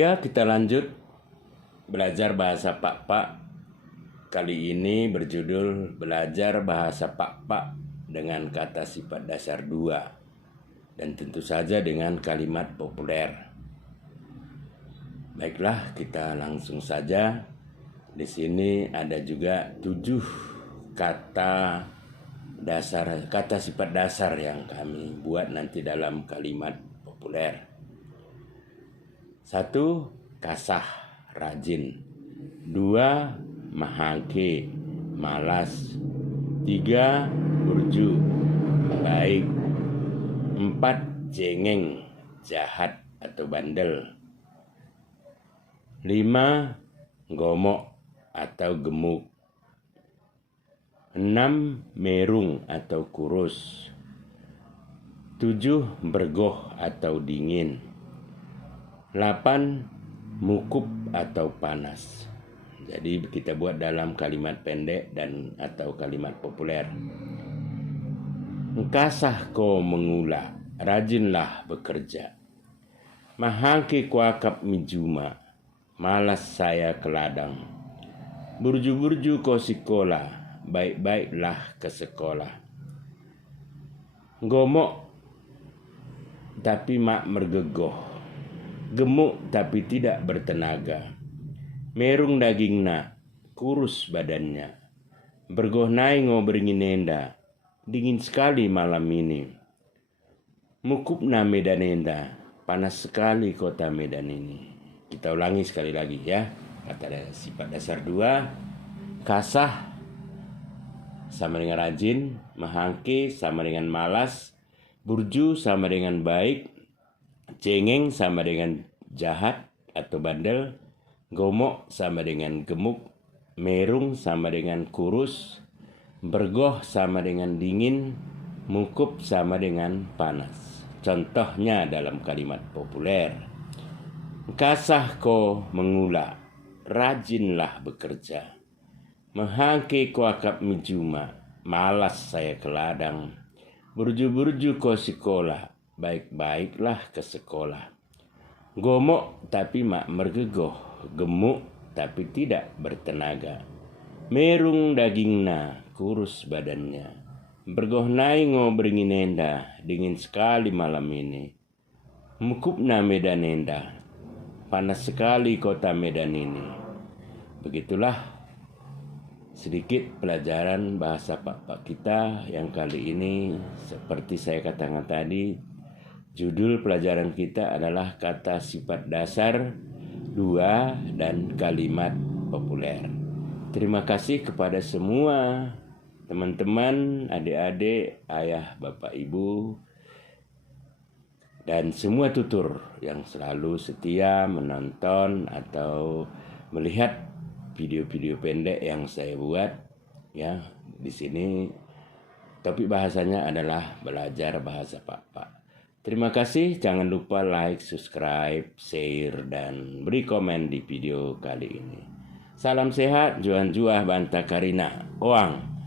Ya, kita lanjut belajar bahasa Pak-Pak. Kali ini berjudul Belajar Bahasa Pak-Pak dengan kata sifat dasar 2 dan tentu saja dengan kalimat populer. Baiklah, kita langsung saja. Di sini ada juga 7 kata dasar, kata sifat dasar yang kami buat nanti dalam kalimat populer. 1. Kasah, rajin. 2. Mahangke, malas. 3. Burju, baik. 4. Jengeng, jahat atau bandel. 5. Gomok atau gemuk. 6. Merung atau kurus. 7. Bergoh atau dingin. 8. Mukup atau panas. Jadi kita buat dalam kalimat pendek dan atau kalimat populer. Kasah ko mengula, rajinlah bekerja. Mahangke kuakap mijuma, malas saya ke ladang. Burju-burju ko sikola, baik-baiklah ke sekolah. Gomok tapi mak mergegoh, gemuk tapi tidak bertenaga. Merung dagingna, kurus badannya. Bergoh nai ngoberingi nenda, dingin sekali malam ini. Mukupna Medan nenda, panas sekali kota Medan ini. Kita ulangi sekali lagi ya. Kata sifat dasar 2. Kasah sama dengan rajin. Mahangke sama dengan malas. Burju sama dengan baik. Cengeng sama dengan jahat atau bandel. Gomok sama dengan gemuk. Merung sama dengan kurus. Bergoh sama dengan dingin. Mukup sama dengan panas. Contohnya dalam kalimat populer. Kasah ko mengula, rajinlah bekerja. Mahangke ko akap mijuma, malas saya ke ladang. Burju-burju ko sekolah, baik-baiklah ke sekolah. Gomok tapi mak mergegoh, gemuk tapi tidak bertenaga. Merung dagingna, kurus badannya. Bergoh nai ngobringi nenda, dingin sekali malam ini. Mukupna Medan nenda, panas sekali kota Medan ini. Begitulah sedikit pelajaran bahasa Pak-Pak kita yang kali ini seperti saya katakan tadi, judul pelajaran kita adalah kata sifat dasar 2 dan kalimat populer. Terima kasih kepada semua teman-teman, adik-adik, ayah, bapak, ibu, dan semua tutur yang selalu setia menonton atau melihat video-video pendek yang saya buat. Ya, di sini topik bahasanya adalah belajar bahasa Pak-Pak. Terima kasih, jangan lupa like, subscribe, share, dan beri komen di video kali ini. Salam sehat, Juan Juah Banta Karina, Oang.